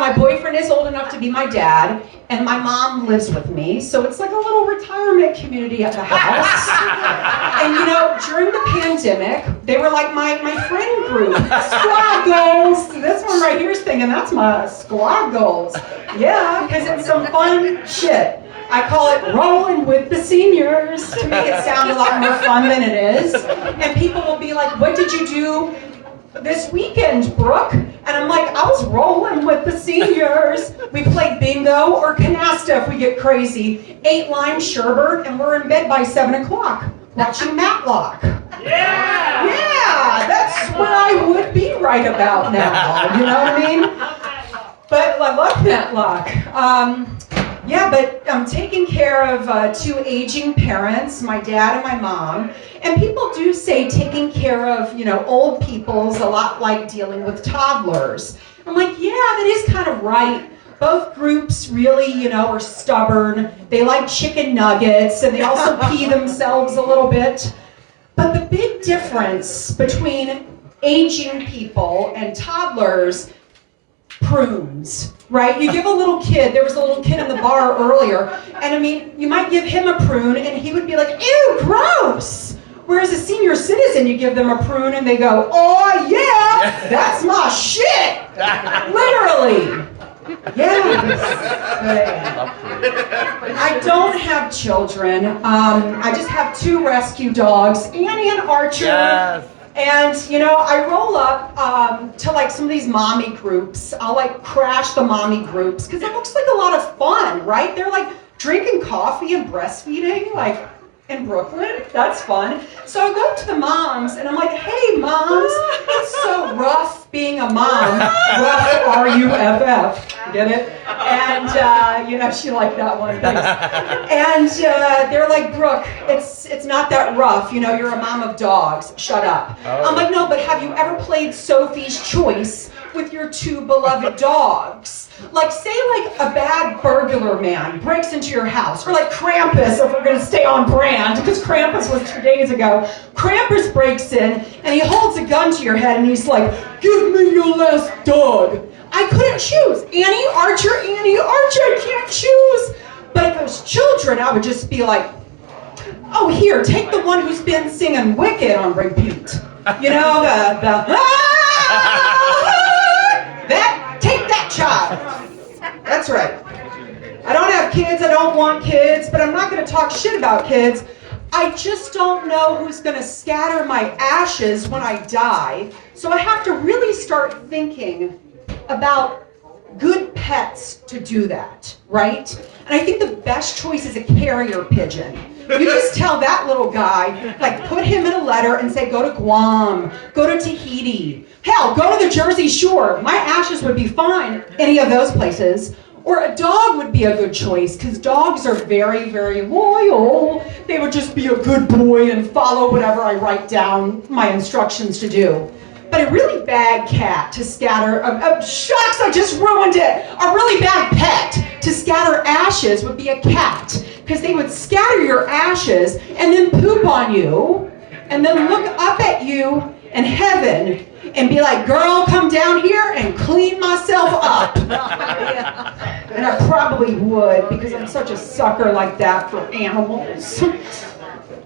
my boyfriend is old enough to be my dad, and my mom lives with me, so it's like a little retirement community at the house. And you know, during the pandemic, they were like my friend group. Squad goals. This one right here is thinking that's my squad goals. Yeah, because it's some fun shit. I call it rolling with the seniors. To make it sound a lot more fun than it is. And people will be like, what did you do this weekend, Brooke? And I'm like, I was rolling with the seniors. We played bingo or canasta if we get crazy. 8 lime sherbet, and we're in bed by 7 o'clock watching Matlock. Yeah! Yeah, that's where I would be right about now. You know what I mean? But I love Matlock. Yeah, but I'm taking care of 2 aging parents, my dad and my mom. And people do say taking care of, you know, old people's a lot like dealing with toddlers. I'm like, yeah, that is kind of right. Both groups really, you know, are stubborn. They like chicken nuggets, and they also pee themselves a little bit. But the big difference between aging people and toddlers, prunes, right? You give a little kid, there was a little kid in the bar earlier, and I mean, you might give him a prune, and he would be like, ew, gross! Whereas a senior citizen, you give them a prune, and they go, oh yeah, that's my shit! Literally. Yes. I don't have children. I just have 2 rescue dogs, Annie and Archer. Yes. And, you know, I roll up to, like, some of these mommy groups. I'll, like, crash the mommy groups, because it looks like a lot of fun, right? They're, like, drinking coffee and breastfeeding, like, in Brooklyn. That's fun. So I go up to the moms, and I'm like, hey, moms, it's so rough being a mom. Rough, R-U-F-F. Get it? And, you know, she liked that one. Thanks. And they're like, Brooke, it's not that rough. You know, you're a mom of dogs. Shut up. Oh. I'm like, no, but have you ever played Sophie's Choice with your 2 beloved dogs? Like, say, like, a bad burglar man breaks into your house, or like Krampus, if we're going to stay on brand, because Krampus was 2 days ago. Krampus breaks in, and he holds a gun to your head, and he's like, give me your last dog. I couldn't choose. Annie, Archer, I can't choose. But if it was children, I would just be like, oh, here, take the one who's been singing Wicked on repeat. You know, take that child. That's right. I don't have kids, I don't want kids, but I'm not going to talk shit about kids. I just don't know who's going to scatter my ashes when I die. So I have to really start thinking about good pets to do that, right? And I think the best choice is a carrier pigeon. You just tell that little guy, like, put him in a letter and say, go to Guam, go to Tahiti. Hell, go to the Jersey Shore. My ashes would be fine any of those places. Or a dog would be a good choice, because dogs are very, very loyal. They would just be a good boy and follow whatever I write down my instructions to do. But a really bad cat to scatter, shucks, I just ruined it. A really bad pet to scatter ashes would be a cat, because they would scatter your ashes and then poop on you, and then look up at you in heaven and be like, girl, come down here and clean myself up. And I probably would, because I'm such a sucker like that for animals.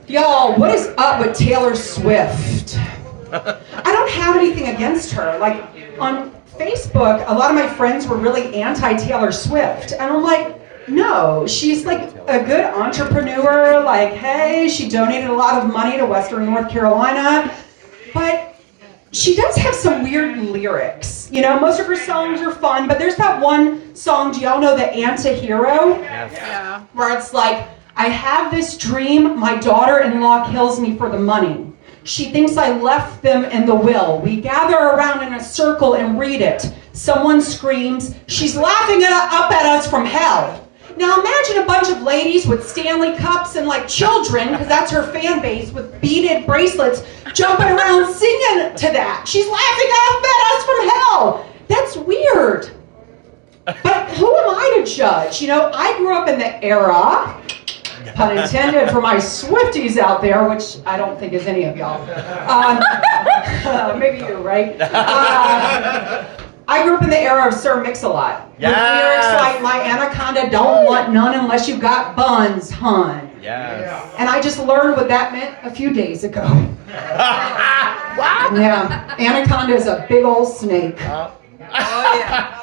Y'all, what is up with Taylor Swift? I don't have anything against her. Like, on Facebook, a lot of my friends were really anti-Taylor Swift. And I'm like, no, she's like a good entrepreneur. Like, hey, she donated a lot of money to Western North Carolina. But she does have some weird lyrics. You know, most of her songs are fun, but there's that one song, do y'all know the Anti-Hero? Yes. Yeah. Where it's like, I have this dream, my daughter-in-law kills me for the money. She thinks I left them in the will. We gather around in a circle and read it. Someone screams, she's laughing up at us from hell. Now imagine a bunch of ladies with Stanley cups and like children, because that's her fan base, with beaded bracelets, jumping around singing to that. She's laughing up at us from hell. That's weird. But who am I to judge? You know, I grew up in the era, pun intended for my Swifties out there, which I don't think is any of y'all. Maybe you, right? I grew up in the era of Sir Mix-a-Lot. Yes. With lyrics like, my anaconda don't want none unless you got buns, hun. Yes. And I just learned what that meant a few days ago. What? Yeah, anaconda is a big old snake. Oh, yeah.